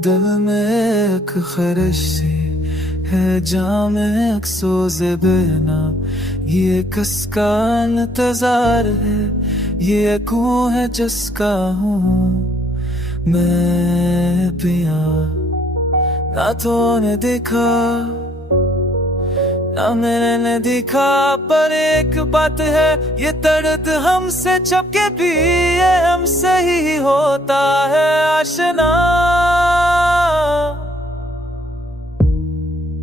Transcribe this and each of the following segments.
दिल में एक ख्वाहिश सी है जामे अक्सोज़े बिना, ये किसका इंतजार है, ये कौन है जिसका हूँ मैं पिया। ना तो ने देखा ना मैंने देखा, पर एक बात है ये दर्द हमसे छपके भी ये हमसे ही होता है आशना।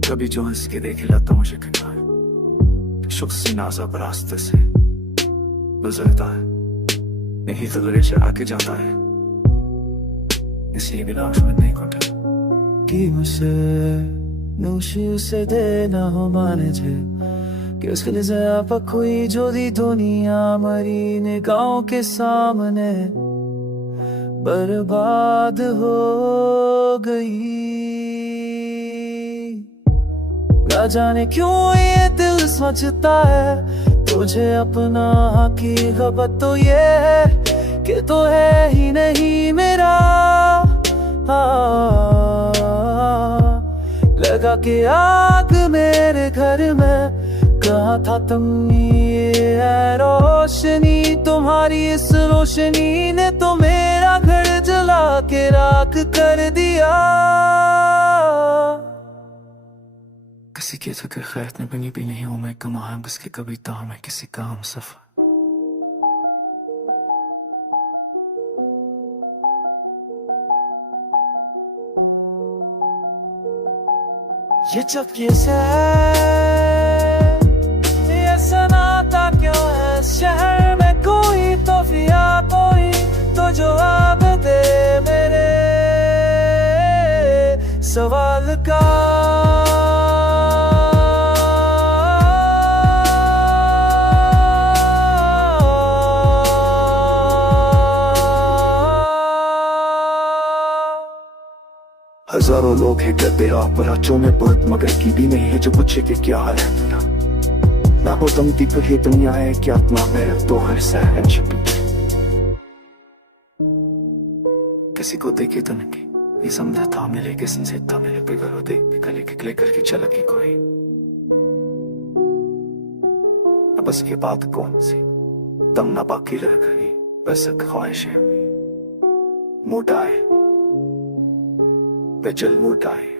कभी जो हंस के देख लेता मुझे कहता है शख्स नाज़ब रास्ते से गुजरता है, नहीं तो गले चढ़ा के जाता है, इसलिए बिना आंसू नहीं खोटा कि मुझसे नोशी से देना हो माने जे कि उसके लिए आप कोई जो दी दुनिया मरी निगाहों के सामने बर्बाद हो गई। ना जाने क्यों ये दिल सोचता है तुझे अपना हकीकत तो ये है कि तो है ही नहीं मेरा। लगा के आग मेरे घर में, कहा था तुमने ये है रोशनी, तुम्हारी इस रोशनी ने तो मेरा घर जला के राख कर दिया। किसी के तो खैर ने बनी भी नहीं हूँ मैं, कमाया किसकी कविता हूँ मैं, किसी का हम सफर। ये जब कैसे है ये सनाता क्यों है शहर में, कोई तो फिया कोई तो जवाब दे मेरे सवाल का। हजारों लोग हैं गद्दे आप राचों में बहुत, मगर की भी नहीं है जो पूछे कि क्या हाल है तेरा। ना हो तुम दीप ही दुनिया है क्या आत्मा में तो हर सहन छिपी। किसी को देखे तो नहीं ये समझा था मिले किसी से था मेरे पे करो देख गले के क्ले करके चला की कोई। अब बस ये बात कौन सी दम ना बाकी रह गई, बस एक ख्वाहिश है मोटा है बेचल मोटा है।